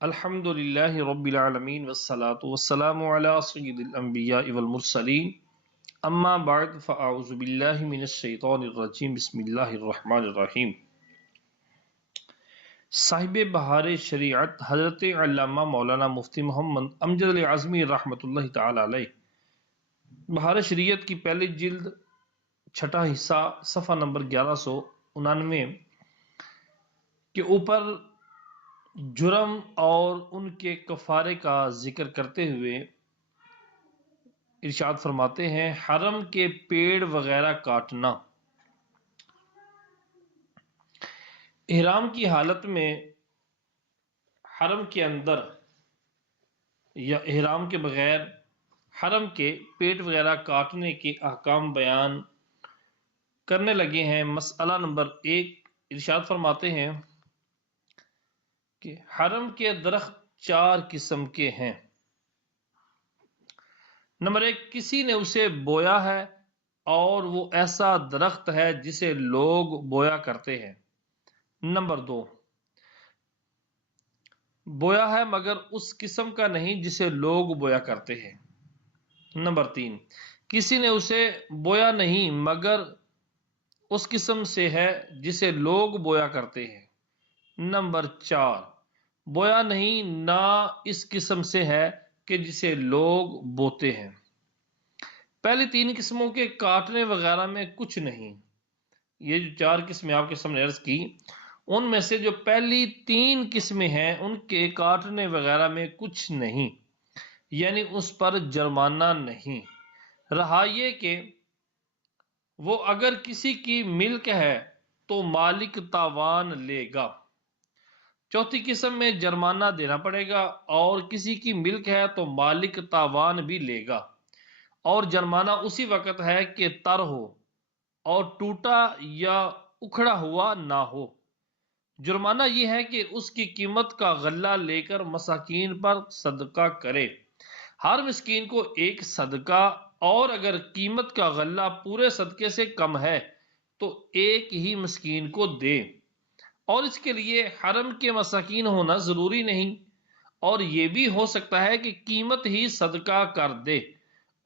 الحمد للہ رب العالمین والصلاة والسلام علی سید الانبیاء والمرسلین اما بعد فاعوذ باللہ من الشیطان الرجیم بسم اللہ الرحمن الرحیم۔ صاحب بہار شریعت حضرت علامہ مولانا مفتی محمد امجد علی اعظمی رحمۃ اللہ تعالی علیہ بہار شریعت کی پہلی جلد چھٹا حصہ صفحہ نمبر 1199 کے اوپر جرم اور ان کے کفارے کا ذکر کرتے ہوئے ارشاد فرماتے ہیں، حرم کے پیڑ وغیرہ کاٹنا، احرام کی حالت میں حرم کے اندر یا احرام کے بغیر حرم کے پیڑ وغیرہ کاٹنے کے احکام بیان کرنے لگے ہیں۔ مسئلہ نمبر 1 ارشاد فرماتے ہیں کہ حرم کے درخت 4 قسم کے ہیں۔ نمبر 1، کسی نے اسے بویا ہے اور وہ ایسا درخت ہے جسے لوگ بویا کرتے ہیں۔ نمبر 2، بویا ہے مگر اس قسم کا نہیں جسے لوگ بویا کرتے ہیں۔ نمبر 3، کسی نے اسے بویا نہیں مگر اس قسم سے ہے جسے لوگ بویا کرتے ہیں۔ نمبر 4، بویا نہیں نہ اس قسم سے ہے کہ جسے لوگ بوتے ہیں۔ پہلی 3 قسموں کے کاٹنے وغیرہ میں کچھ نہیں۔ یہ جو 4 قسمیں آپ کے سامنے عرض کی، ان میں سے جو پہلی 3 قسمیں ہیں ان کے کاٹنے وغیرہ میں کچھ نہیں، یعنی اس پر جرمانہ نہیں۔ رہا یہ کہ وہ اگر کسی کی ملک ہے تو مالک تاوان لے گا۔ چوتھی قسم میں جرمانہ دینا پڑے گا، اور کسی کی ملک ہے تو مالک تاوان بھی لے گا، اور جرمانہ اسی وقت ہے کہ تر ہو اور ٹوٹا یا اکھڑا ہوا نہ ہو۔ جرمانہ یہ ہے کہ اس کی قیمت کا غلہ لے کر مساکین پر صدقہ کرے، ہر مسکین کو 1 صدقہ، اور اگر قیمت کا غلہ پورے صدقے سے کم ہے تو 1 ہی مسکین کو دے، اور اس کے لیے حرم کے مساکین ہونا ضروری نہیں، اور یہ بھی ہو سکتا ہے کہ قیمت ہی صدقہ کر دے،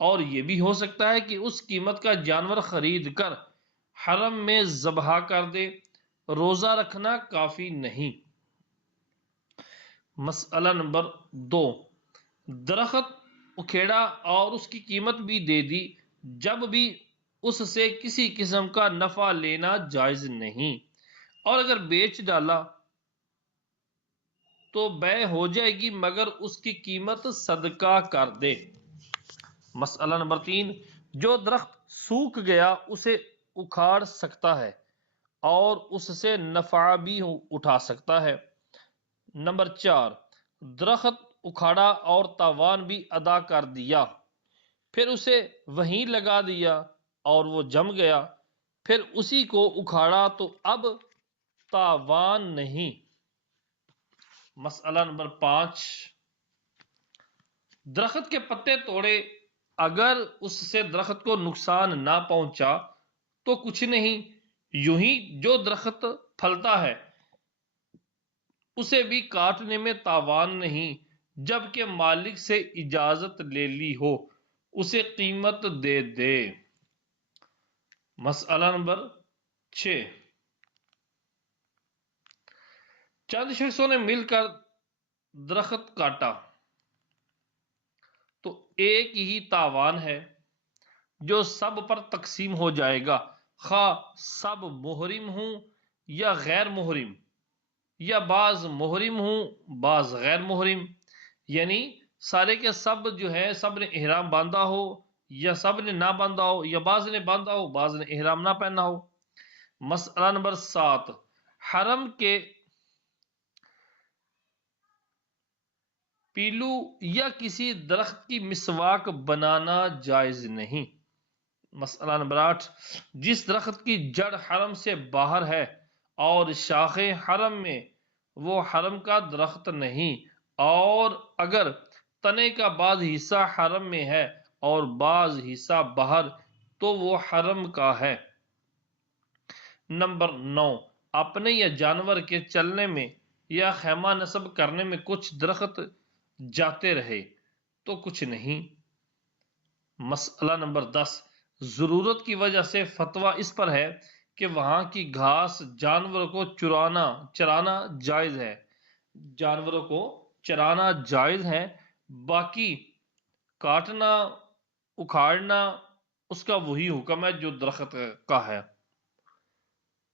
اور یہ بھی ہو سکتا ہے کہ اس قیمت کا جانور خرید کر حرم میں ذبح کر دے۔ روزہ رکھنا کافی نہیں۔ مسئلہ نمبر 2، درخت اکھیڑا اور اس کی قیمت بھی دے دی، جب بھی اس سے کسی قسم کا نفع لینا جائز نہیں، اور اگر بیچ ڈالا تو بیع ہو جائے گی مگر اس کی قیمت صدقہ کر دے۔ مسئلہ نمبر 3، جو درخت سوکھ گیا اسے اکھاڑ سکتا ہے اور اس سے نفع بھی اٹھا سکتا ہے۔ نمبر 4، درخت اکھاڑا اور تاوان بھی ادا کر دیا، پھر اسے وہیں لگا دیا اور وہ جم گیا، پھر اسی کو اکھاڑا تو اب تاوان نہیں۔ مسئلہ نمبر 5، درخت کے پتے توڑے، اگر اس سے درخت کو نقصان نہ پہنچا تو کچھ نہیں، یوں ہی جو درخت پھلتا ہے اسے بھی کاٹنے میں تاوان نہیں، جبکہ مالک سے اجازت لے لی ہو، اسے قیمت دے دے۔ مسئلہ نمبر 6، چند شخصوں نے مل کر درخت کاٹا تو 1 ہی تاوان ہے جو سب پر تقسیم ہو جائے گا، خواہ سب محرم ہوں یا غیر محرم، یا بعض محرم ہوں بعض غیر محرم، یعنی سارے کے سب جو ہے سب نے احرام باندھا ہو یا سب نے نہ باندھا ہو، یا بعض نے باندھا ہو بعض نے احرام نہ پہنا ہو۔ مسئلہ نمبر 7، حرم کے پیلو یا کسی درخت کی مسواک بنانا جائز نہیں۔ مسئلہ نمبر 8، جس درخت کی جڑ حرم سے باہر ہے اور شاخیں حرم میں، وہ حرم کا درخت نہیں، اور اگر تنے کا بعض حصہ حرم میں ہے اور بعض حصہ باہر تو وہ حرم کا ہے۔ نمبر 9، اپنے یا جانور کے چلنے میں یا خیمہ نصب کرنے میں کچھ درخت جاتے رہے تو کچھ نہیں۔ مسئلہ نمبر 10، ضرورت کی وجہ سے فتویٰ اس پر ہے کہ وہاں کی گھاس جانوروں کو چرانا جائز ہے، جانوروں کو چرانا جائز ہے، باقی کاٹنا اکھاڑنا اس کا وہی حکم ہے جو درخت کا ہے،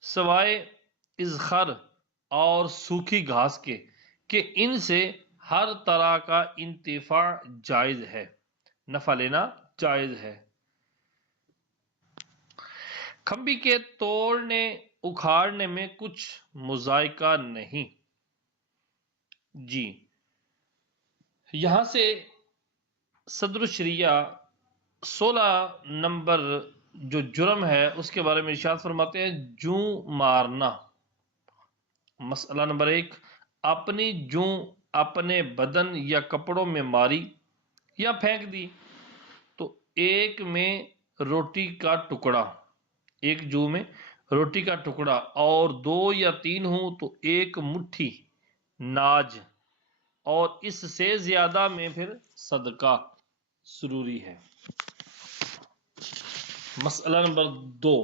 سوائے ازخر اور سوکھی گھاس کے کہ ان سے ہر طرح کا انتفاع جائز ہے، نفع لینا جائز ہے۔ کھمبی کے توڑنے اکھاڑنے میں کچھ مذائقہ نہیں۔ جی یہاں سے صدر الشریعہ 16 نمبر جو جرم ہے اس کے بارے میں ارشاد فرماتے ہیں، جوں مارنا۔ مسئلہ نمبر 1، اپنی جوں اپنے بدن یا کپڑوں میں ماری یا پھینک دی تو ایک میں روٹی کا ٹکڑا، ایک جو میں روٹی کا ٹکڑا، اور 2 یا 3 ہوں تو ایک مٹھی ناج، اور اس سے زیادہ میں پھر صدقہ ضروری ہے۔ مسئلہ نمبر 2،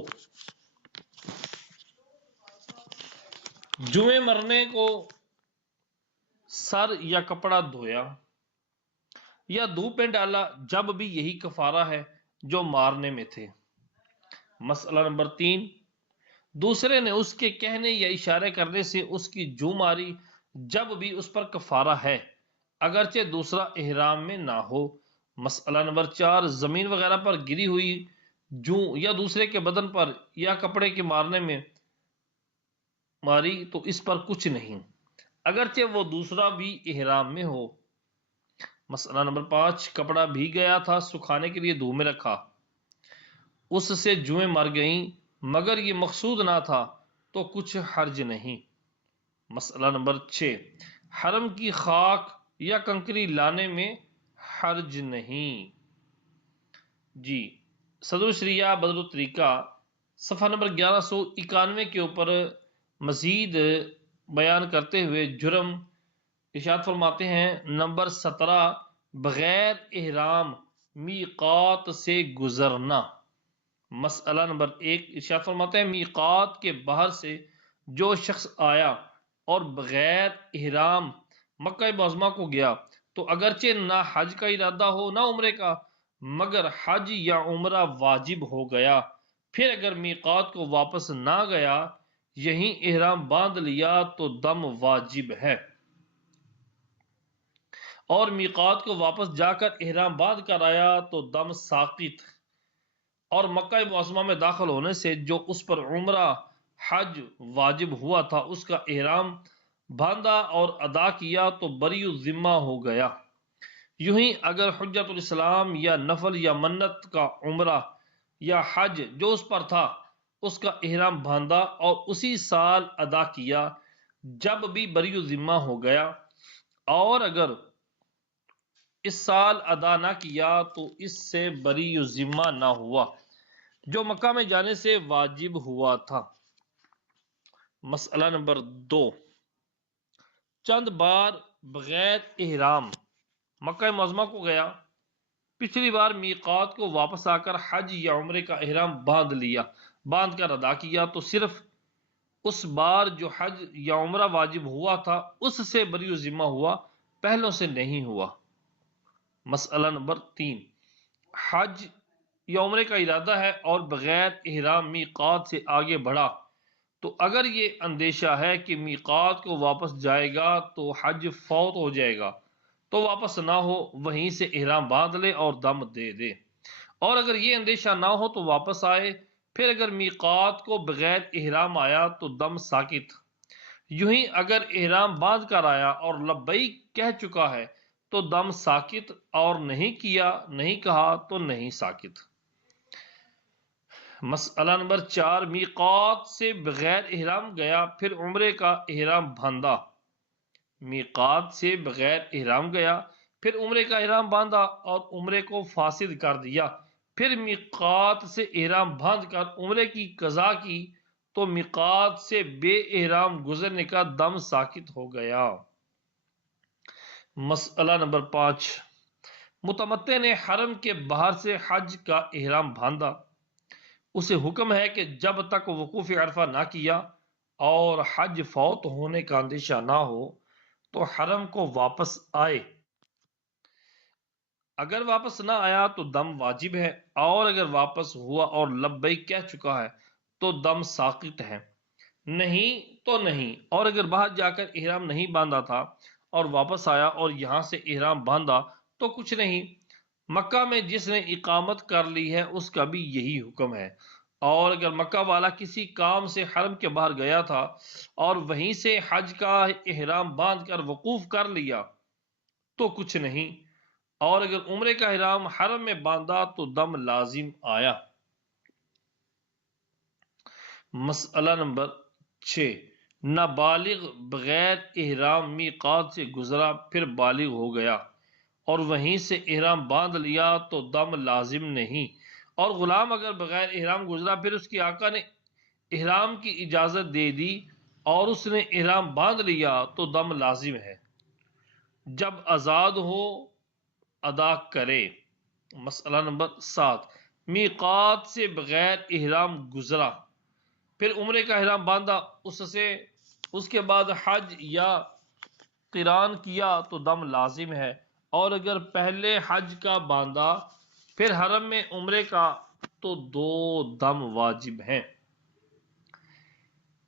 جوئیں مرنے کو سر یا کپڑا دھویا یا دھوپ میں ڈالا جب بھی یہی کفارہ ہے جو مارنے میں تھے۔ مسئلہ نمبر 3، دوسرے نے اس کے کہنے یا اشارے کرنے سے اس کی جو ماری جب بھی اس پر کفارہ ہے اگرچہ دوسرا احرام میں نہ ہو۔ مسئلہ نمبر 4، زمین وغیرہ پر گری ہوئی جو یا دوسرے کے بدن پر یا کپڑے کے مارنے میں ماری تو اس پر کچھ نہیں اگرچہ وہ دوسرا بھی احرام میں ہو۔ مسئلہ نمبر 5، کپڑا بھیگ گیا تھا، سکھانے کے لیے دھوپ میں رکھا، اس سے جوئیں مر گئیں مگر یہ مقصود نہ تھا تو کچھ حرج نہیں۔ مسئلہ نمبر 6، حرم کی خاک یا کنکری لانے میں حرج نہیں۔ جی صدر الشریعہ بدر الطریقہ صفحہ نمبر 1191 کے اوپر مزید بیان کرتے ہوئے جرم ارشاد فرماتے ہیں، نمبر 17، بغیر احرام میقات سے گزرنا۔ مسئلہ نمبر 1 ارشاد فرماتے ہیں، میقات کے باہر سے جو شخص آیا اور بغیر احرام مکہ معظمہ کو گیا تو اگرچہ نہ حج کا ارادہ ہو نہ عمرے کا مگر حج یا عمرہ واجب ہو گیا، پھر اگر میقات کو واپس نہ گیا یہیں احرام باندھ لیا تو دم واجب ہے، اور میقات کو واپس جا کر احرام باندھ کر آیا تو دم ساقط، اور مکہ معظمہ میں داخل ہونے سے جو اس پر عمرہ حج واجب ہوا تھا اس کا احرام باندھا اور ادا کیا تو بری الذمہ ہو گیا۔ یوں ہی اگر حجۃ الاسلام یا نفل یا منت کا عمرہ یا حج جو اس پر تھا اس کا احرام باندھا اور اسی سال ادا کیا جب بھی بری الذمہ ہو گیا، اور اگر اس سال ادا نہ کیا تو اس سے بری الذمہ نہ ہوا جو مکہ میں جانے سے واجب ہوا تھا۔ مسئلہ نمبر 2، چند بار بغیر احرام مکہ معظمہ کو گیا، پچھلی بار میقات کو واپس آ کر حج یا عمرے کا احرام باندھ کر ادا کیا تو صرف اس بار جو حج یا عمرہ واجب ہوا تھا اس سے بری الذمہ ہوا، پہلوں سے نہیں ہوا۔ مسئلہ نمبر 3، حج یا عمرے کا ارادہ ہے اور بغیر احرام میقات سے آگے بڑھا تو اگر یہ اندیشہ ہے کہ میقات کو واپس جائے گا تو حج فوت ہو جائے گا تو واپس نہ ہو وہیں سے احرام باندھ لے اور دم دے دے، اور اگر یہ اندیشہ نہ ہو تو واپس آئے، پھر اگر میقات کو بغیر احرام آیا تو دم ساقط، یوں ہی اگر احرام باندھ کر آیا اور لبیک کہہ چکا ہے تو دم ساقط، اور نہیں کہا تو نہیں ساقط۔ مسئلہ نمبر 4، میقات سے بغیر احرام گیا پھر عمرے کا احرام باندھا، میقات سے بغیر احرام گیا پھر عمرے کا احرام باندھا اور عمرے کو فاسد کر دیا، پھر میقات سے احرام باندھ کر عمرے کی قضا کی تو میقات سے بے احرام گزرنے کا دم ساکت ہو گیا۔ مسئلہ نمبر 5، متمتع نے حرم کے باہر سے حج کا احرام باندھا، اسے حکم ہے کہ جب تک وقوف عرفہ نہ کیا اور حج فوت ہونے کا اندیشہ نہ ہو تو حرم کو واپس آئے۔ اگر واپس نہ آیا تو دم واجب ہے، اور اگر واپس ہوا اور لبیک کہہ چکا ہے تو دم ساقط ہے، نہیں تو نہیں۔ اور اگر باہر جا کر احرام نہیں باندھا تھا اور واپس آیا اور یہاں سے احرام باندھا تو کچھ نہیں۔ مکہ میں جس نے اقامت کر لی ہے اس کا بھی یہی حکم ہے، اور اگر مکہ والا کسی کام سے حرم کے باہر گیا تھا اور وہیں سے حج کا احرام باندھ کر وقوف کر لیا تو کچھ نہیں، اور اگر عمرے کا احرام حرم میں باندھا تو دم لازم آیا۔ مسئلہ نمبر 6، نابالغ بغیر احرام میقات سے گزرا پھر بالغ ہو گیا اور وہیں سے احرام باندھ لیا تو دم لازم نہیں، اور غلام اگر بغیر احرام گزرا پھر اس کی آقا نے احرام کی اجازت دے دی اور اس نے احرام باندھ لیا تو دم لازم ہے، جب آزاد ہو ادا کرے۔ مسئلہ نمبر 7، میقات سے بغیر احرام گزرا پھر عمرے کا احرام باندھا، اس کے بعد حج یا قران کیا تو دم لازم ہے، اور اگر پہلے حج کا باندھا پھر حرم میں عمرے کا تو 2 دم واجب ہیں۔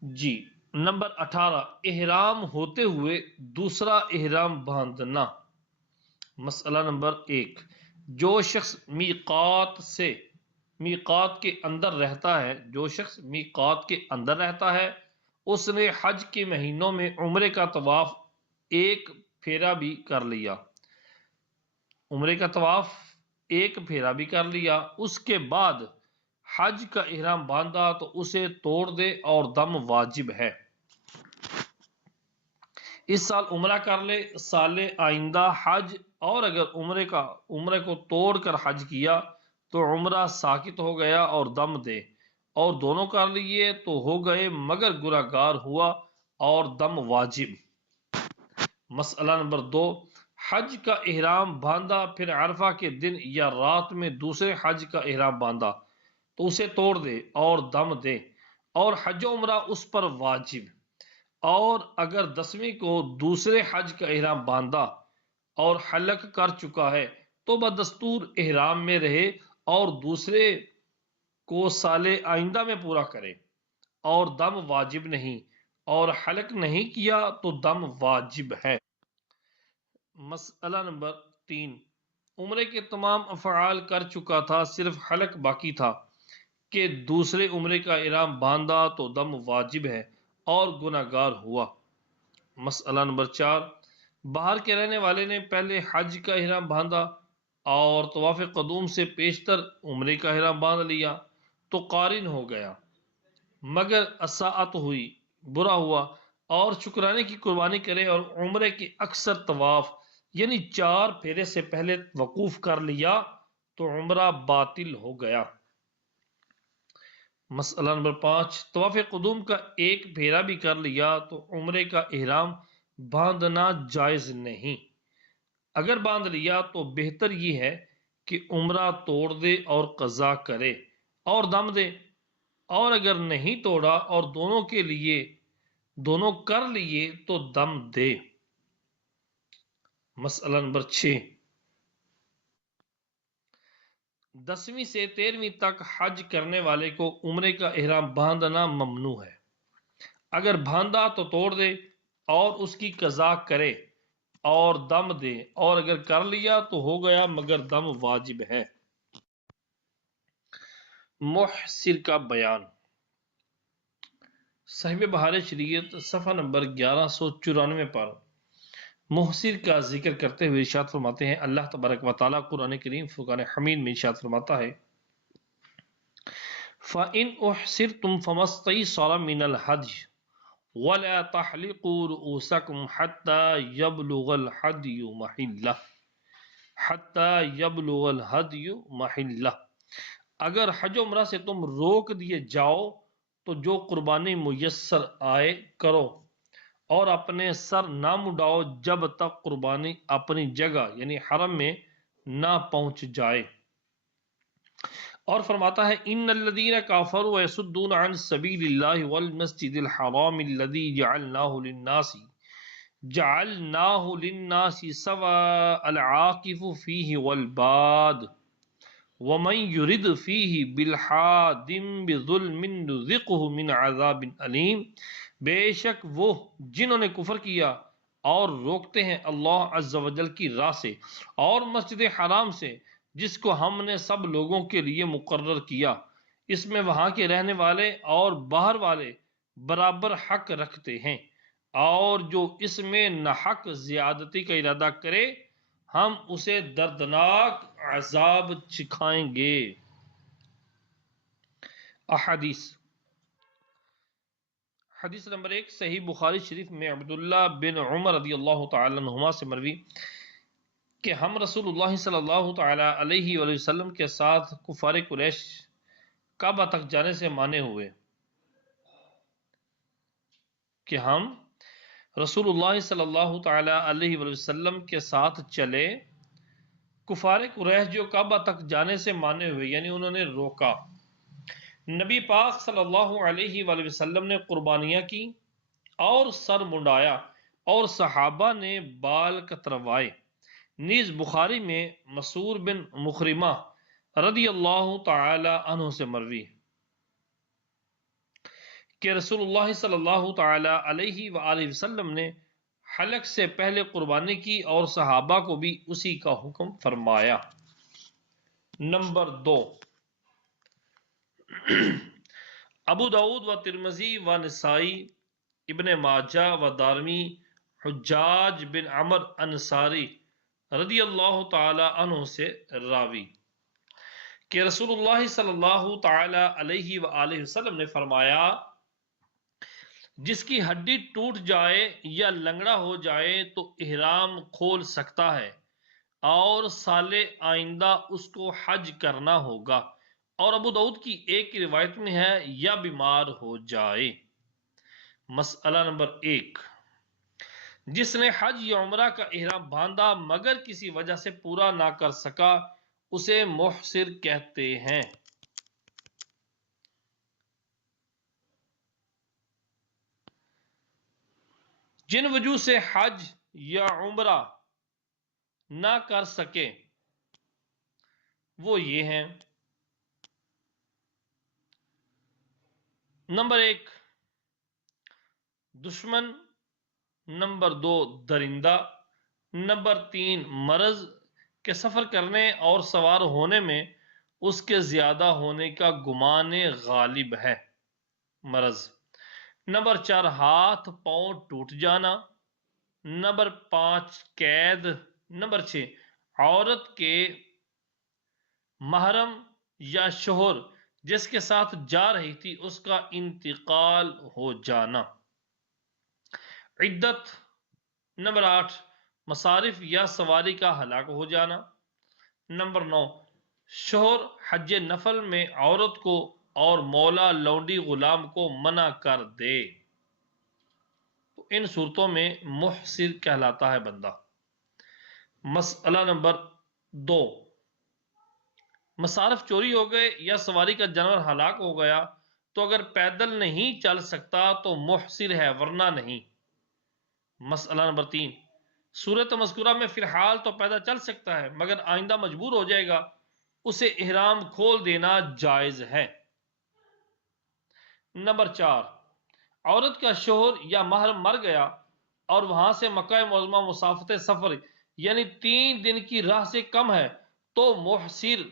جی نمبر 18، احرام ہوتے ہوئے دوسرا احرام باندھنا۔ مسئلہ نمبر 1، جو شخص میقات کے اندر رہتا ہے اس نے حج کے مہینوں میں عمرے کا طواف ایک پھیرا بھی کر لیا، اس کے بعد حج کا احرام باندھا تو اسے توڑ دے اور دم واجب ہے۔ اس سال عمرہ کر لے، سال آئندہ حج، اور اگر عمرے کو توڑ کر حج کیا تو عمرہ ساقط ہو گیا اور دم دے، اور دونوں کر لیے تو ہو گئے مگر گنہگار ہوا اور دم واجب۔ مسئلہ نمبر 2، حج کا احرام باندھا پھر عرفہ کے دن یا رات میں دوسرے حج کا احرام باندھا تو اسے توڑ دے اور دم دے، اور حج و عمرہ اس پر واجب۔ اور اگر 10ویں کو دوسرے حج کا احرام باندھا اور حلق کر چکا ہے تو بدستور احرام میں رہے اور دوسرے کو سال آئندہ میں پورا کرے، اور دم واجب نہیں، اور حلق نہیں کیا تو دم واجب ہے۔ مسئلہ نمبر 3، عمرے کے تمام افعال کر چکا تھا، صرف حلق باقی تھا کہ دوسرے عمرے کا احرام باندھا تو دم واجب ہے اور گنہگار ہوا۔ مسئلہ نمبر 4، باہر کے رہنے والے نے پہلے حج کا احرام باندھا اور طواف قدوم سے پیشتر عمرے کا احرام باندھ لیا تو قارن ہو گیا، مگر اساءت ہوئی، برا ہوا، اور شکرانے کی قربانی کرے اور عمرے کے اکثر طواف یعنی 4 پھیرے سے پہلے وقوف کر لیا تو عمرہ باطل ہو گیا۔ مسئلہ نمبر 5، طواف قدوم کا ایک پھیرا بھی کر لیا تو عمرے کا احرام باندھنا جائز نہیں، اگر باندھ لیا تو بہتر یہ ہے کہ عمرہ توڑ دے اور قضا کرے اور دم دے، اور اگر نہیں توڑا اور دونوں کر لیے تو دم دے۔ مسئلہ نمبر 6، 10ویں سے 13ویں تک حج کرنے والے کو عمرے کا احرام باندھنا ممنوع ہے، اگر باندھا تو توڑ دے اور اس کی قضا کرے اور دم دے، اور اگر کر لیا تو ہو گیا مگر دم واجب ہے۔ محصر کا بیان، صاحب بہار شریعت صفحہ نمبر 1194 پر محصر کا ذکر کرتے ہوئے ارشاد فرماتے ہیں، اللہ تبارک و تعالیٰ قرآن کریم فرقان حمید میں ارشاد فرماتا ہے، فَإِنْ أُحْصِرْتُمْ فَمَا اسْتَيْسَرَ مِنَ الْهَدْيِ وَلَا تَحْلِقُوا رُؤُوسَكُمْ حَتَّى يَبْلُغَ الْهَدْيُ مَحِلَّهُ، اگر حج و عمرہ سے تم روک دیے جاؤ تو جو قربانی میسر آئے کرو، اور اپنے سر نہ مڈاؤ جب تک قربانی اپنی جگہ یعنی حرم میں نہ پہنچ جائے۔ اور فرماتا ہے ان الذین کافروا ویصدون عن سبیل اللہ والمسجد الحرام الذی جعلناہ للناس سواء العاکف فیہ والباد ومن یرد فیہ بالحاد بظلم نذقہ من عذاب علیم۔ بے شک وہ جنہوں نے کفر کیا اور روکتے ہیں اللہ عز و جل کی راہ سے اور مسجد حرام سے جس کو ہم نے سب لوگوں کے لیے مقرر کیا، اس میں وہاں کے رہنے والے اور باہر والے برابر حق رکھتے ہیں، اور جو اس میں ناحق زیادتی کا ارادہ کرے ہم اسے دردناک عذاب چکھائیں گے۔ احادیث، حدیث نمبر 1 صحیح بخاری شریف میں عبداللہ بن عمر رضی اللہ تعالی عنہما سے مروی کہ ہم رسول اللہ صلی اللہ تعالی علیہ وآلہ وسلم کے ساتھ کفار قریش کعبہ تک جانے سے مانے ہوئے کہ ہم رسول اللہ صلی اللہ تعالی علیہ وآلہ وسلم کے ساتھ چلے۔ کفار قریش جو کعبہ تک جانے سے مانے ہوئے یعنی انہوں نے روکا۔ نبی پاک صلی اللہ علیہ وآلہ وسلم نے قربانیاں کی اور سر منڈایا اور صحابہ نے بال کتروائے۔ نیز بخاری میں مسعود بن مخرمہ رضی اللہ تعالی عنہ سے مروی کہ رسول اللہ صلی اللہ تعالی علیہ وآلہ وسلم نے حلق سے پہلے قربانی کی اور صحابہ کو بھی اسی کا حکم فرمایا۔ نمبر 2، ابو داؤد و ترمذی و نسائی، ابن ماجہ و دارمی، حجاج بن عمر انصاری رضی اللہ تعالی عنہ سے راوی کہ رسول اللہ صلی اللہ تعالی علیہ وآلہ وسلم نے فرمایا جس کی ہڈی ٹوٹ جائے یا لنگڑا ہو جائے تو احرام کھول سکتا ہے اور سال آئندہ اس کو حج کرنا ہوگا، اور ابو داؤد کی ایک روایت میں ہے یا بیمار ہو جائے۔ مسئلہ نمبر 1، جس نے حج یا عمرہ کا احرام باندھا مگر کسی وجہ سے پورا نہ کر سکا اسے محصر کہتے ہیں۔ جن وجہ سے حج یا عمرہ نہ کر سکے وہ یہ ہیں: نمبر 1 دشمن، نمبر 2 درندہ، نمبر 3 مرض کے سفر کرنے اور سوار ہونے میں اس کے زیادہ ہونے کا گمان غالب ہے، مرض، نمبر 4 ہاتھ پاؤں ٹوٹ جانا، نمبر 5 قید، نمبر 6 عورت کے محرم یا شوہر جس کے ساتھ جا رہی تھی اس کا انتقال ہو جانا، عدت، نمبر 8 مصارف یا سواری کا ہلاک ہو جانا، نمبر 9 شوہر حج نفل میں عورت کو اور مولا لونڈی غلام کو منع کر دے تو ان صورتوں میں محصر کہلاتا ہے بندہ۔ مسئلہ نمبر 2، مصارف چوری ہو گئے یا سواری کا جانور ہلاک ہو گیا تو اگر پیدل نہیں چل سکتا تو محصر ہے ورنہ نہیں۔ مسئلہ نمبر 3، صورت مذکورہ میں فی الحال تو پیدل چل سکتا ہے مگر آئندہ مجبور ہو جائے گا، اسے احرام کھول دینا جائز ہے۔ نمبر 4، عورت کا شوہر یا محرم مر گیا اور وہاں سے مکہ معظمہ مسافت سفر یعنی 3 دن کی راہ سے کم ہے تو محصر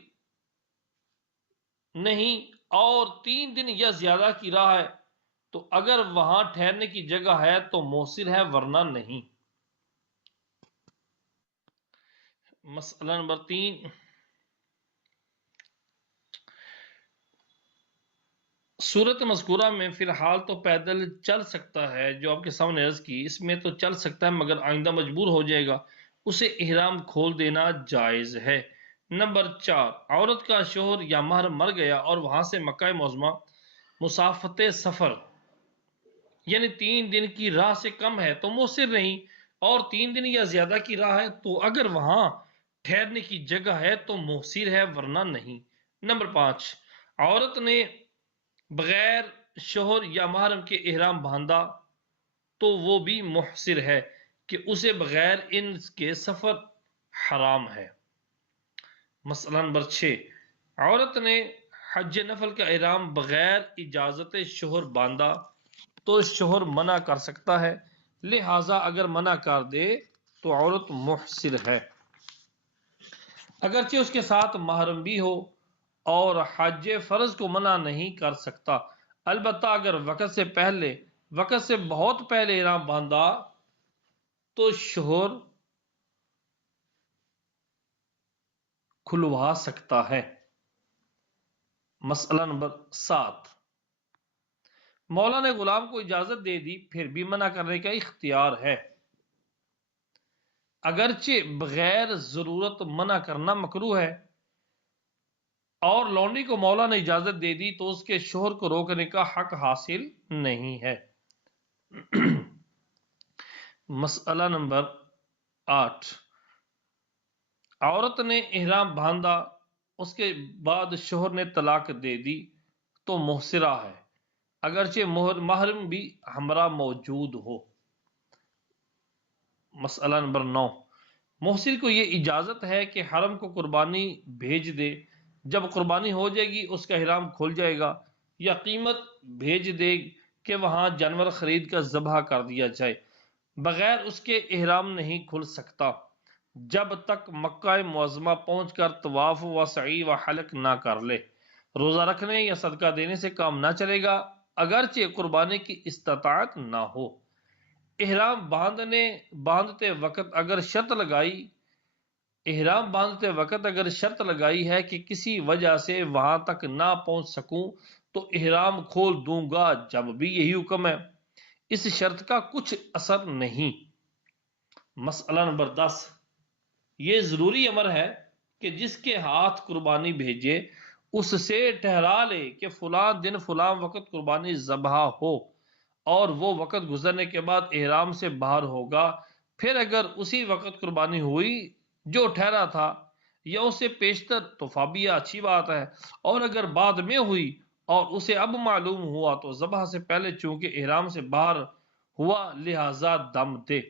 نہیں، اور 3 دن یا زیادہ کی راہ ہے تو اگر وہاں ٹھہرنے کی جگہ ہے تو محصر ہے ورنہ نہیں۔ مسئلہ نمبر 3، صورت مذکورہ میں فی الحال تو پیدل چل سکتا ہے جو آپ کے سامنے عرض کی، اس میں تو چل سکتا ہے مگر آئندہ مجبور ہو جائے گا، اسے احرام کھول دینا جائز ہے۔ نمبر 4، عورت کا شوہر یا محرم مر گیا اور وہاں سے مکہ معظمہ مسافت سفر یعنی 3 دن کی راہ سے کم ہے تو مؤثر نہیں، اور 3 دن یا زیادہ کی راہ ہے تو اگر وہاں ٹھہرنے کی جگہ ہے تو مؤثر ہے ورنہ نہیں۔ نمبر 5، عورت نے بغیر شوہر یا محرم کے احرام باندھا تو وہ بھی محصر ہے کہ اسے بغیر ان کے سفر حرام ہے۔ مسئلہ نمبر 6، عورت نے حج نفل کا احرام بغیر اجازت شوہر باندھا تو شوہر منع کر سکتا ہے، لہذا اگر منع کر دے تو عورت محصر ہے، اگرچہ اس کے ساتھ محرم بھی ہو، اور حج فرض کو منع نہیں کر سکتا، البتہ اگر وقت سے بہت پہلے احرام باندھا تو شوہر کھلوا سکتا ہے۔ مسئلہ نمبر 7، مولا نے غلام کو اجازت دے دی پھر بھی منع کرنے کا اختیار ہے، اگرچہ بغیر ضرورت منع کرنا مکروہ ہے، اور لونڈی کو مولا نے اجازت دے دی تو اس کے شوہر کو روکنے کا حق حاصل نہیں ہے۔ مسئلہ نمبر 8، عورت نے احرام باندھا اس کے بعد شوہر نے طلاق دے دی تو محصرہ ہے، اگرچہ محرم بھی ہمراہ موجود ہو۔ مسئلہ نمبر 9، محصر کو یہ اجازت ہے کہ حرم کو قربانی بھیج دے، جب قربانی ہو جائے گی اس کا احرام کھل جائے گا، یا قیمت بھیج دے کہ وہاں جانور خرید کر ذبح کر دیا جائے، بغیر اس کے احرام نہیں کھل سکتا جب تک مکہ معظمہ پہنچ کر طواف و سعی و حلق نہ کر لے۔ روزہ رکھنے یا صدقہ دینے سے کام نہ چلے گا اگرچہ قربانی کی استطاعت نہ ہو۔ احرام باندھتے وقت اگر شرط لگائی ہے کہ کسی وجہ سے وہاں تک نہ پہنچ سکوں تو احرام کھول دوں گا، جب بھی یہی حکم ہے اس شرط کا کچھ اثر نہیں۔ مسئلہ نمبر 10، یہ ضروری امر ہے کہ جس کے ہاتھ قربانی بھیجے اس سے ٹھہرا لے کہ فلاں دن فلاں وقت قربانی ذبح ہو، اور وہ وقت گزرنے کے بعد احرام سے باہر ہوگا، پھر اگر اسی وقت قربانی ہوئی جو ٹھہرا تھا یا اس سے پیشتر تو فابیہ اچھی بات ہے، اور اگر بعد میں ہوئی اور اسے اب معلوم ہوا تو ذبح سے پہلے چونکہ احرام سے باہر ہوا لہذا دم دے۔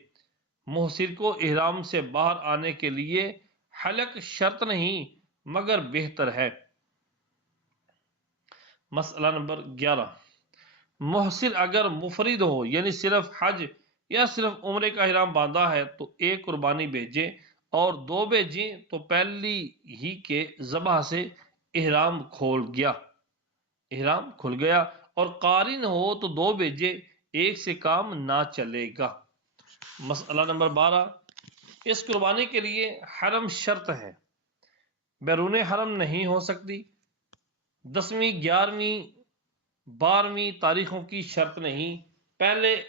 محصر کو احرام سے باہر آنے کے لیے حلق شرط نہیں مگر بہتر ہے۔ مسئلہ نمبر 11، محصر اگر مفرد ہو یعنی صرف حج یا صرف عمرے کا احرام باندھا ہے تو ایک قربانی بھیجے، اور 2 بھیجیں تو پہلی ہی کے ذبح سے احرام کھل گیا، اور قارن ہو تو 2 بھیجے، ایک سے کام نہ چلے گا۔ مسئلہ نمبر 12، اس قربانی کے لیے حرم شرط ہے، بیرون حرم نہیں ہو سکتی۔ 10ویں 11ویں 12ویں تاریخوں کی شرط نہیں، پہلے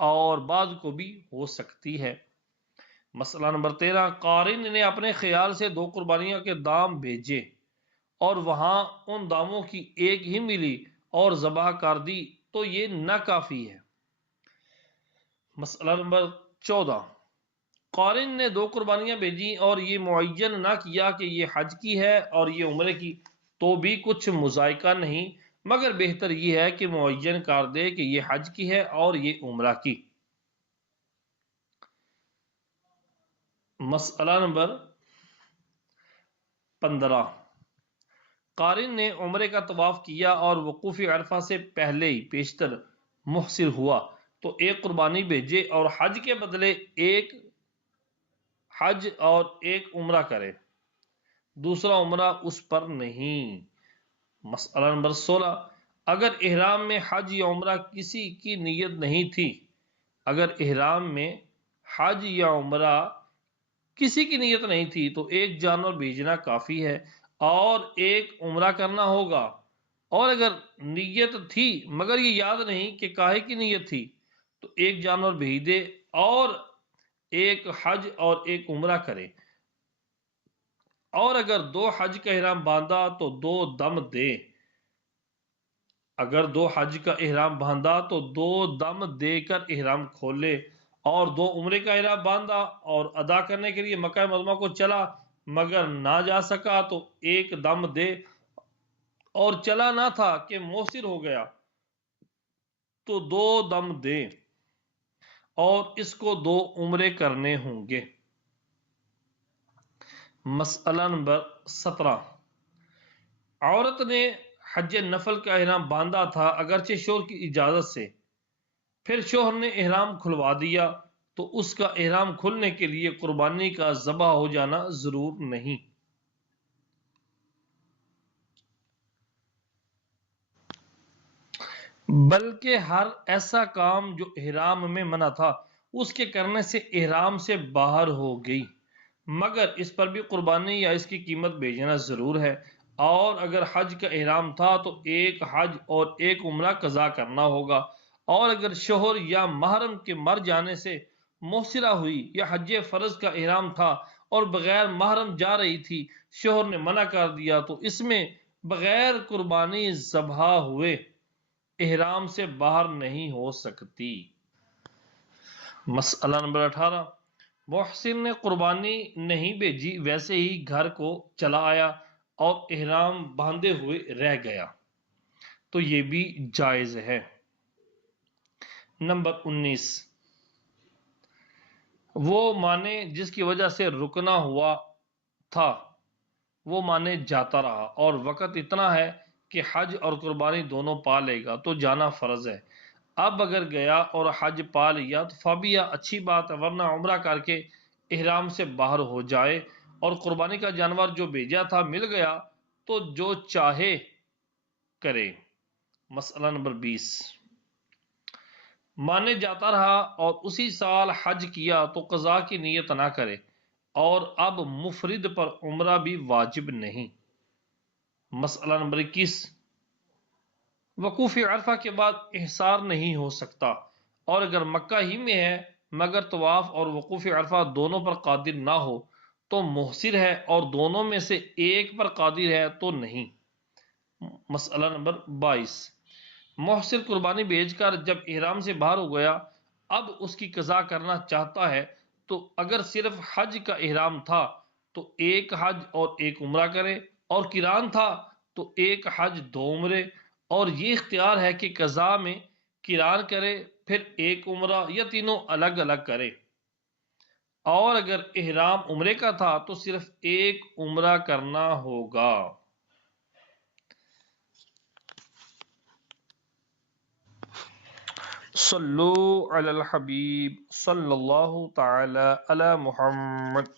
اور بعد کو بھی ہو سکتی ہے۔ مسئلہ نمبر 13، قارن نے اپنے خیال سے 2 قربانیوں کے دام بھیجے اور وہاں ان داموں کی ایک ہی ملی اور ذبح کر دی تو یہ ناکافی ہے۔ مسئلہ نمبر 14، قارن نے 2 قربانیاں بھیجی اور یہ معین نہ کیا کہ یہ حج کی ہے اور یہ عمرے کی، تو بھی کچھ مذائقہ نہیں مگر بہتر یہ ہے کہ معین کر دے کہ یہ حج کی ہے اور یہ عمرہ کی۔ مسئلہ نمبر 15، قارن نے عمرے کا طواف کیا اور وقوف عرفہ سے پہلے ہی پیشتر محصر ہوا تو ایک قربانی بھیجے اور حج کے بدلے ایک حج اور ایک عمرہ کرے، دوسرا عمرہ اس پر نہیں۔ مسئلہ نمبر 16، اگر احرام میں حج یا عمرہ کسی کی نیت نہیں تھی، اگر احرام میں حج یا عمرہ کسی کی نیت نہیں تھی تو ایک جانور بھیجنا کافی ہے اور ایک عمرہ کرنا ہوگا، اور اگر نیت تھی مگر یہ یاد نہیں کہ کاہے کی نیت تھی تو ایک جانور بھیج دے اور ایک حج اور ایک عمرہ کرے، اور اگر 2 حج کا احرام باندھا تو 2 دم دے۔ اگر دو حج کا احرام باندھا تو دو دم دے کر احرام کھولے، اور دو عمرے کا احرام باندھا اور ادا کرنے کے لیے مکہ معظمہ کو چلا مگر نہ جا سکا تو ایک دم دے، اور چلا نہ تھا کہ موثر ہو گیا تو دو دم دے، اور اس کو دو عمرے کرنے ہوں گے۔ مسئلہ نمبر 17، عورت نے حج نفل کا احرام باندھا تھا اگرچہ شوہر کی اجازت سے، پھر شوہر نے احرام کھلوا دیا تو اس کا احرام کھلنے کے لیے قربانی کا ذبح ہو جانا ضرور نہیں۔ بلکہ ہر ایسا کام جو احرام میں منع تھا اس کے کرنے سے احرام سے باہر ہو گئی، مگر اس پر بھی قربانی یا اس کی قیمت بھیجنا ضرور ہے۔ اور اگر حج کا احرام تھا تو ایک حج اور ایک عمرہ قضا کرنا ہوگا، اور اگر شوہر یا محرم کے مر جانے سے موثرہ ہوئی یا حج فرض کا احرام تھا اور بغیر محرم جا رہی تھی، شوہر نے منع کر دیا تو اس میں بغیر قربانی ذبح ہوئے احرام سے باہر نہیں ہو سکتی۔ مسئلہ نمبر 18، محسن نے قربانی نہیں بھیجی ویسے ہی گھر کو چلا آیا اور احرام باندھے ہوئے رہ گیا تو یہ بھی جائز ہے۔ نمبر 19، وہ معنی جس کی وجہ سے رکنا ہوا تھا وہ معنی جاتا رہا اور وقت اتنا ہے کہ حج اور قربانی دونوں پا لے گا تو جانا فرض ہے۔ اب اگر گیا اور حج پا لیا تو فابیہ اچھی بات ہے، ورنہ عمرہ کر کے احرام سے باہر ہو جائے اور قربانی کا جانور جو بھیجا تھا مل گیا تو جو چاہے کرے۔ مسئلہ نمبر 20، مانے جاتا رہا اور اسی سال حج کیا تو قضا کی نیت نہ کرے، اور اب مفرد پر عمرہ بھی واجب نہیں۔ مسئلہ نمبر 21، وقوف عرفہ کے بعد احصار نہیں ہو سکتا، اور اگر مکہ ہی میں ہے مگر طواف اور وقوف عرفہ دونوں پر قادر نہ ہو تو محصر ہے، اور دونوں میں سے ایک پر قادر ہے تو نہیں۔ مسئلہ نمبر 22، محصر قربانی بھیج کر جب احرام سے باہر ہو گیا اب اس کی قضا کرنا چاہتا ہے تو اگر صرف حج کا احرام تھا تو ایک حج اور ایک عمرہ کرے، اور قران تھا تو ایک حج دو عمرے، اور یہ اختیار ہے کہ قضا میں قران کرے پھر ایک عمرہ یا تینوں الگ الگ کرے، اور اگر احرام عمرے کا تھا تو صرف ایک عمرہ کرنا ہوگا۔ صلو علی الحبیب صلی اللہ تعالی علی محمد۔